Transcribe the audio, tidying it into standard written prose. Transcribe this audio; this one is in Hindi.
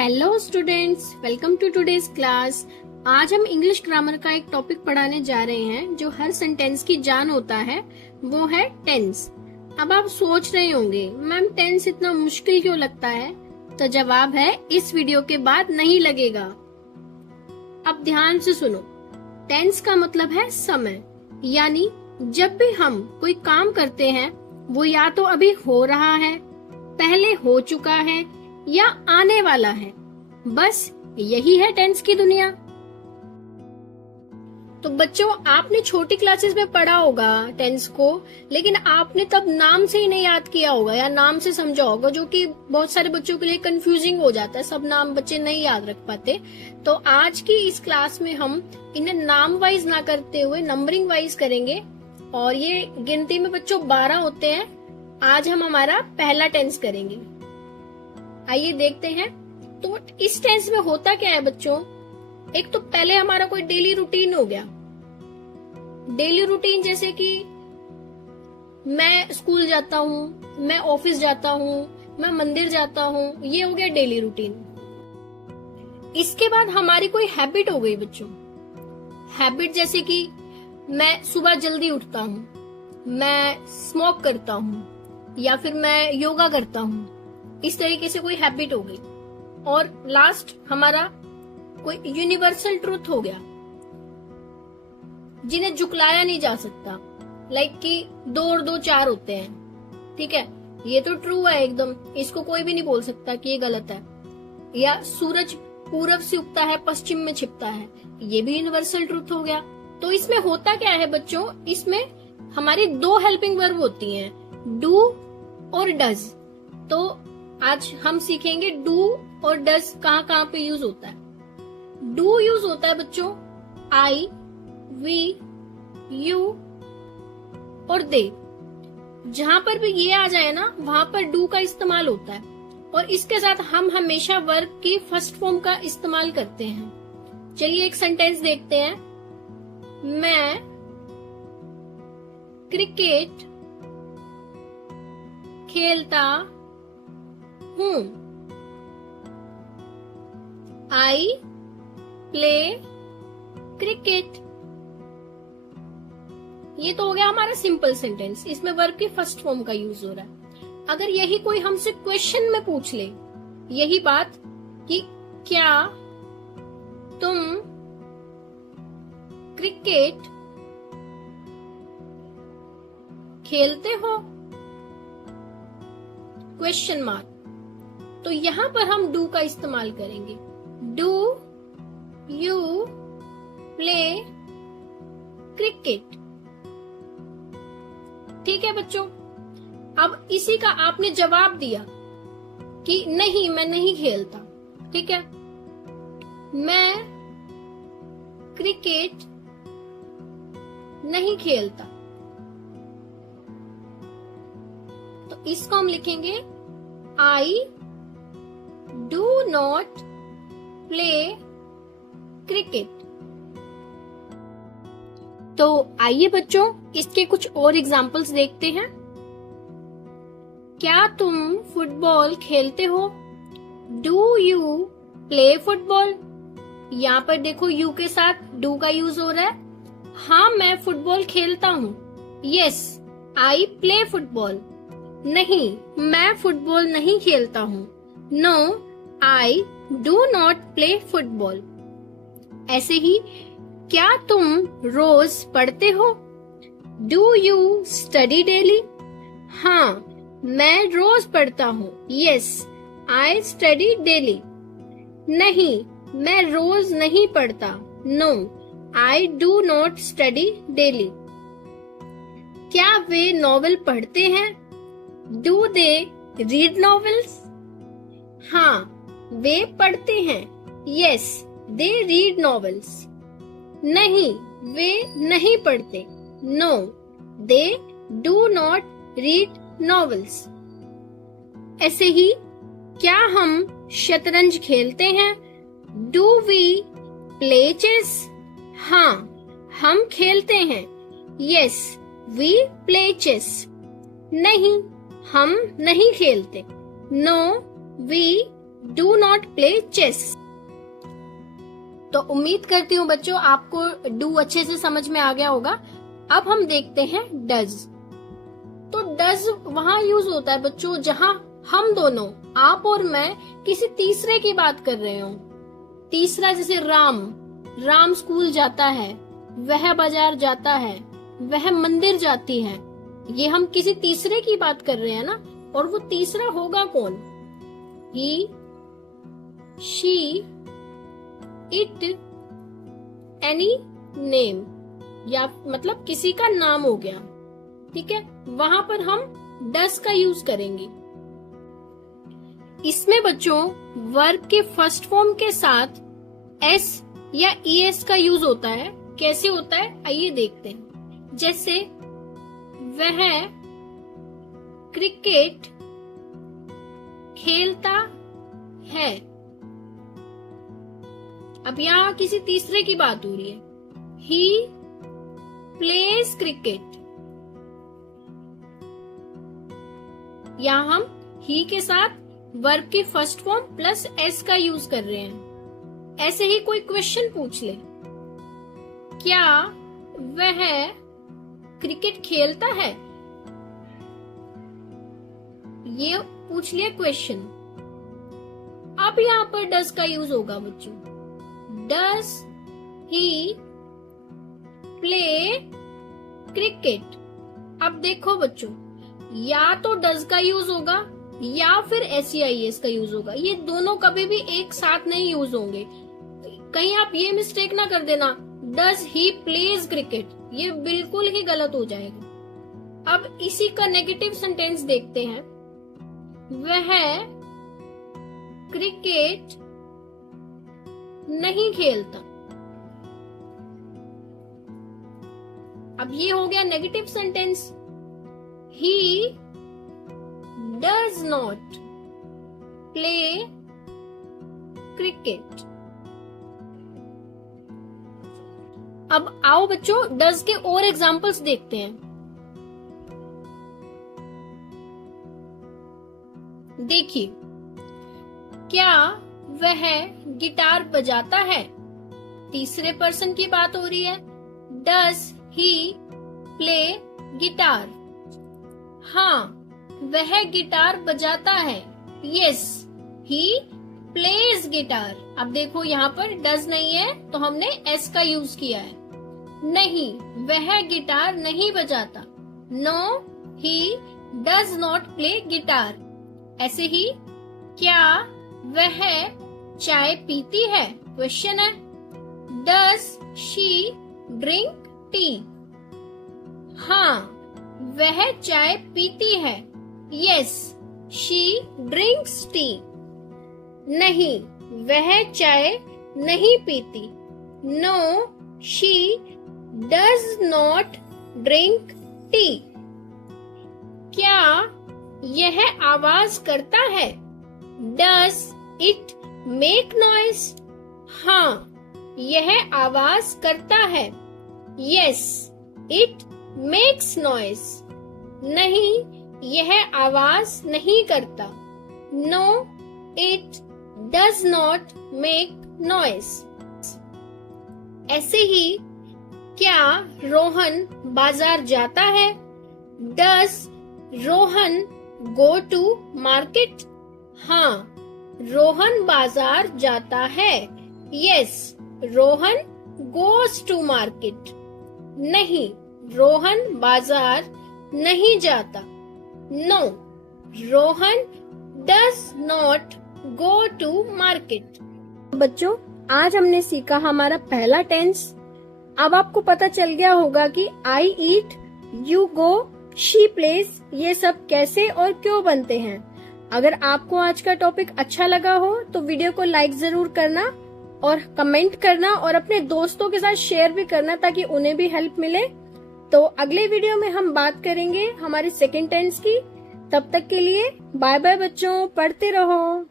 Hello students, welcome to today's class. आज हम इंग्लिश ग्रामर का एक टॉपिक पढ़ाने जा रहे हैं जो हर सेंटेंस की जान होता है, वो है टेंस। अब आप सोच रहे होंगे, मैम टेंस इतना मुश्किल क्यों लगता है? तो जवाब है इस वीडियो के बाद नहीं लगेगा। अब ध्यान से सुनो। टेंस का मतलब है समय, यानी जब भी हम कोई काम करते हैं वो या तो अभी हो रहा है, पहले हो चुका है या आने वाला है। बस यही है टेंस की दुनिया। तो बच्चों, आपने छोटी क्लासेस में पढ़ा होगा टेंस को, लेकिन आपने तब नाम से ही नहीं याद किया होगा या नाम से समझा होगा, जो कि बहुत सारे बच्चों के लिए कंफ्यूजिंग हो जाता है। सब नाम बच्चे नहीं याद रख पाते। तो आज की इस क्लास में हम इन्हें नाम वाइज ना करते हुए नंबरिंग वाइज करेंगे, और ये गिनती में बच्चों 12 होते हैं। आज हम हमारा पहला टेंस करेंगे। आइए देखते हैं। तो इस टेंस में होता क्या है बच्चों? एक तो पहले हमारा कोई डेली रूटीन हो गया। डेली रूटीन जैसे कि मैं स्कूल जाता हूँ, मैं ऑफिस जाता हूँ, मैं मंदिर जाता हूँ, ये हो गया डेली रूटीन। इसके बाद हमारी कोई हैबिट हो गई बच्चों। हैबिट जैसे कि मैं सुबह जल्दी उठता हूँ, मैं स्मोक करता हूँ, या फिर मैं योगा करता हूँ। इस तरीके से कोई हैबिट हो गई। और लास्ट हमारा कोई यूनिवर्सल ट्रूथ हो गया, जिन्हें झुकलाया नहीं जा सकता। लाइक कि 2 और 2 4 होते हैं। ठीक है, ये तो ट्रू है एकदम, इसको कोई भी नहीं बोल सकता कि ये गलत है। या सूरज पूरब से उगता है, पश्चिम में छिपता है, ये भी यूनिवर्सल ट्रूथ हो गया। तो इसमें होता क्या है बच्चों? इसमें हमारी 2 हेल्पिंग वर्ब होती हैं, डू और डज। तो आज हम सीखेंगे डू और डज कहाँ कहाँ पे यूज होता है। डू यूज होता है बच्चों आई, वी, यू और दे। जहां पर भी ये आ जाए ना, वहां पर डू का इस्तेमाल होता है। और इसके साथ हम हमेशा वर्ब की फर्स्ट फॉर्म का इस्तेमाल करते हैं। चलिए एक सेंटेंस देखते हैं। मैं क्रिकेट खेलता हूँ। I play cricket. ये तो हो गया हमारा सिंपल सेंटेंस। इसमें वर्ब की फर्स्ट फॉर्म का यूज हो रहा है। अगर यही कोई हमसे क्वेश्चन में पूछ ले यही बात कि क्या तुम क्रिकेट खेलते हो, क्वेश्चन मार्क, तो यहां पर हम डू का इस्तेमाल करेंगे। Do you play cricket. ठीक है बच्चों। अब इसी का आपने जवाब दिया कि नहीं, मैं नहीं खेलता। ठीक है, मैं क्रिकेट नहीं खेलता। तो इसको हम लिखेंगे आई डू नॉट प्ले क्रिकेट। तो आइए बच्चों, इसके कुछ और एग्जाम्पल्स देखते हैं। क्या तुम फुटबॉल खेलते हो? Do you play football? यहाँ पर देखो यू के साथ डू का यूज हो रहा है। हाँ, मैं फुटबॉल खेलता हूँ। Yes, I play football. नहीं, मैं फुटबॉल नहीं खेलता हूँ। No, I do not play football. ऐसे ही, क्या तुम रोज पढ़ते हो? Do you study daily? हाँ, मैं रोज पढ़ता हूँ। Yes, I study daily. नहीं, मैं रोज नहीं पढ़ता। No, I do not study daily. क्या वे नॉवेल पढ़ते हैं? Do they read novels? हाँ, वे पढ़ते हैं। Yes, they read novels. नहीं, वे नहीं पढ़ते। No, they do not read novels. ऐसे ही, क्या हम शतरंज खेलते हैं? Do we play chess? हाँ, हम खेलते हैं। Yes, we play chess. नहीं, हम नहीं खेलते। No, we do not play chess. तो उम्मीद करती हूँ बच्चों आपको डू अच्छे से समझ में आ गया होगा। अब हम देखते हैं डज। तो डज वहां यूज होता है बच्चों जहां हम दोनों, आप और मैं, किसी तीसरे की बात कर रहे हो। तीसरा जैसे राम स्कूल जाता है, वह बाजार जाता है, वह मंदिर जाती है। ये हम किसी तीसरे की बात कर रहे हैं ना, और वो तीसरा होगा कौन? ही, शी, इट, एनी नेम, या मतलब किसी का नाम हो गया। ठीक है, वहां पर हम डस का यूज करेंगे। इसमें बच्चों वर्ब के फर्स्ट फॉर्म के साथ एस या ईएस का यूज होता है। कैसे होता है आइए देखते हैं। जैसे वह क्रिकेट खेलता है। अब यहाँ किसी तीसरे की बात हो रही है। He plays cricket. यहाँ हम ही के साथ वर्ब की फर्स्ट फॉर्म प्लस एस का यूज कर रहे हैं। ऐसे ही कोई क्वेश्चन पूछ ले, क्या वह क्रिकेट खेलता है? ये पूछ लिया क्वेश्चन। अब यहाँ पर डस का यूज होगा बच्चों। डस ही प्ले क्रिकेट। अब देखो बच्चों, या तो डस का यूज होगा या फिर SEIS का यूज होगा। ये दोनों कभी भी एक साथ नहीं यूज होंगे। कहीं आप ये मिस्टेक ना कर देना, डस ही प्लेज क्रिकेट, ये बिल्कुल ही गलत हो जाएगा। अब इसी का नेगेटिव सेंटेंस देखते हैं। वह क्रिकेट नहीं खेलता। अब ये हो गया negative sentence. He does not play cricket. अब आओ बच्चों डज के और एग्जाम्पल्स देखते हैं। देखिए, क्या वह गिटार बजाता है? तीसरे पर्सन की बात हो रही है। Does he play guitar? हाँ, वह गिटार बजाता है। Yes, he plays guitar. अब देखो यहाँ पर डज नहीं है तो हमने एस का यूज किया है। नहीं, वह गिटार नहीं बजाता। No, he does not play guitar. ऐसे ही, क्या वह चाय पीती है? क्वेश्चन है। Does she drink tea? हाँ, वह चाय पीती है। Yes, she drinks tea. नहीं, वह चाय नहीं पीती। No, she does not drink tea. क्या यह आवाज करता है? Does it make noise? हाँ, यह आवाज करता है। Yes, it makes noise. नहीं, यह आवाज नहीं करता। No, it does not make noise. ऐसे ही, क्या रोहन बाजार जाता है? Does Rohan go to market? हाँ, रोहन बाजार जाता है। Yes, Rohan goes to market. नहीं, रोहन बाजार नहीं जाता। No, Rohan does not go to market. बच्चों, आज हमने सीखा हमारा पहला टेंस। अब आपको पता चल गया होगा कि आई ईट, यू गो, शी प्लेज ये सब कैसे और क्यों बनते हैं। अगर आपको आज का टॉपिक अच्छा लगा हो तो वीडियो को लाइक जरूर करना और कमेंट करना और अपने दोस्तों के साथ शेयर भी करना ताकि उन्हें भी हेल्प मिले। तो अगले वीडियो में हम बात करेंगे हमारे सेकंड टेंस की। तब तक के लिए बाय बाय बच्चों, पढ़ते रहो।